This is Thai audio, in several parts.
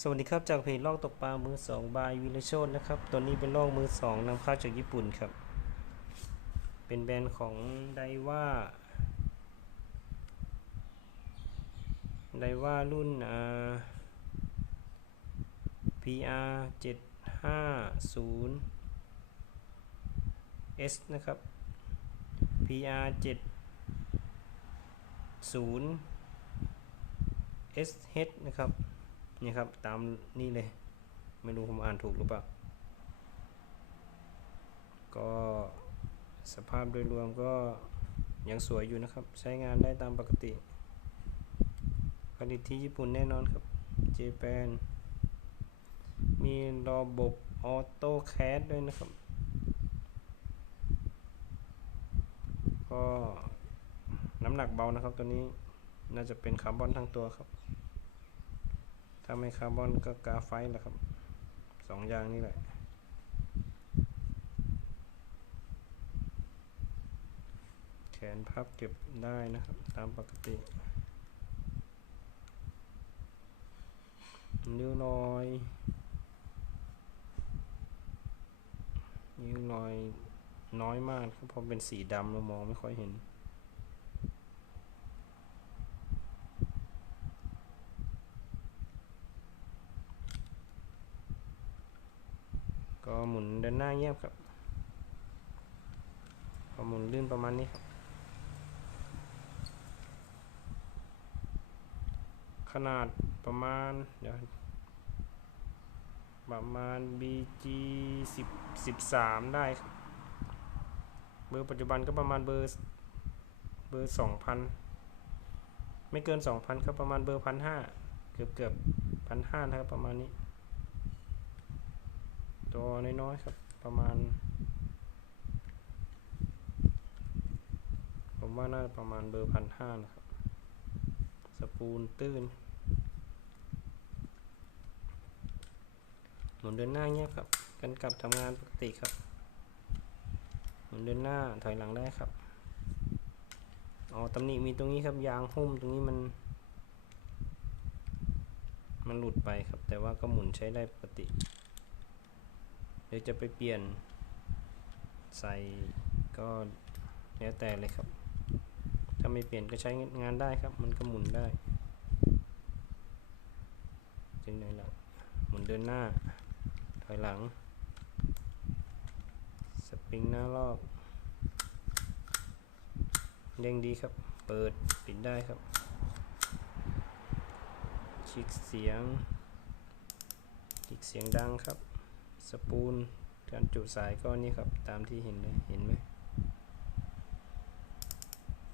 สวัสดีครับจากเพจลอกตกปลามือสองบายวิลโชนนะครับตัวนี้เป็นลอกมือสองนำเข้าจากญี่ปุ่นครับ เป็นแบรนด์ของไดว่าไดว่ารุ่นอ่า PR 750 S นะครับ PR 70 SH นะครับ นี่ครับ ตามนี่เลย ไม่รู้ผมอ่านถูกหรือเปล่า ก็สภาพโดยรวมก็ยังสวยอยู่นะครับ ใช้งานได้ตามปกติ ผลิตที่ญี่ปุ่นแน่นอนครับ เจแปน มีระบบออโต้แคสด้วยนะครับ ก็น้ำหนักเบานะครับตัวนี้น่าจะเป็นคาร์บอนทั้งตัวครับ ถ้าไม่คาร์บอนก็กราไฟต์แหละครับสองอย่างนี้แหละแขนพับเก็บได้นะครับ ตามปกตินิ้วรอยนิ้วรอยน้อยมากครับเพราะเป็นสีดำเรามองไม่ค่อยเห็น ก็หมุนเดินหน้าเงียบครับพอหมุนลื่นประมาณนี้ครับ ขนาดประมาณเดี๋ยวประมาณ BG 10 13 ได้ครับ เบอร์ปัจจุบันก็ประมาณเบอร์เบอร์ 2,000 ไม่เกิน 2,000 ครับ ประมาณเบอร์ 1,500 เกือบเกือบ1,500 นะครับ ประมาณนี้ ตัวน้อยๆครับประมาณ ผมว่าน่าจะประมาณเบอร์พันห้านะครับ สปูนตื้นหมุนเดินหน้าเงียบครับ กันกลับทำงานปกติครับ หมุนเดินหน้าถอยหลังได้ครับอ๋อตำหนิมีตรงนี้ครับยางหุ้มตรงนี้มันมันหลุดไปครับ แต่ว่าก็หมุนใช้ได้ปกติ หรือจะไปเปลี่ยนใส่ก็แล้วแต่เลยครับ ถ้าไม่เปลี่ยนก็ใช้งานได้ครับ มันก็หมุนได้จึงไหนละหมุนเดินหน้า ถอยหลัง สปริงหน้ารอบเด้งดีครับ เปิดปิดได้ครับคลิกเสียงคลิกเสียงดังครับ สปูลการจุสายก็นี่ครับตามที่เห็นเลยเห็นไหม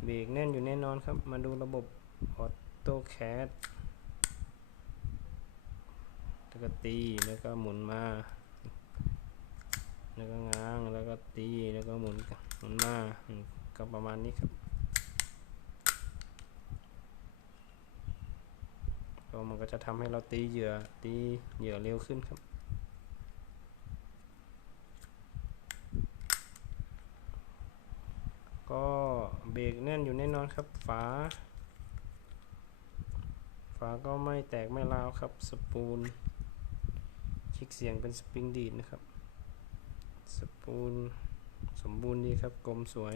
เบรกแน่นอยู่แน่นอนครับ มาดูระบบออโต้แคสแล้วก็ตีแล้วก็หมุนมา แล้วก็ง้างแล้วก็ตีแล้วก็หมุนหมุนมาก็ประมาณนี้ครับ ก็มันก็จะทำให้เราตีเหยื่อตีเหยื่อเร็วขึ้นครับ ก็ เบรกแน่นอยู่แน่นอนครับ ฝา ฝาก็ไม่แตกไม่ร้าวครับ สปูลคลิกเสียงเป็นสปริงดีดนะครับ สปูลสมบูรณ์ดีครับกลมสวย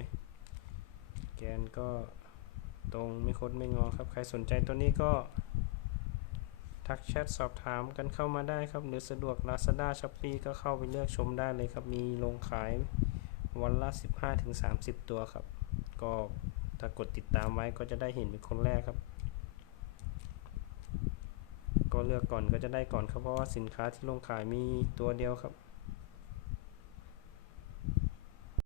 แกนก็ตรงไม่คดไม่งอครับ ใครสนใจตัวนี้ก็ทักแชทสอบถามกันเข้ามาได้ครับ หรือสะดวก Lazada Shopee ก็เข้าไปเลือกชมได้เลยครับ มีลงขายวันละ 15-30 ตัวครับ ก็ถ้ากดติดตามไว้ก็จะได้เห็นเป็นคนแรกครับ ก็เลือกก่อนก็จะได้ก่อนครับเพราะว่าสินค้าที่ลงขายมีตัวเดียวครับ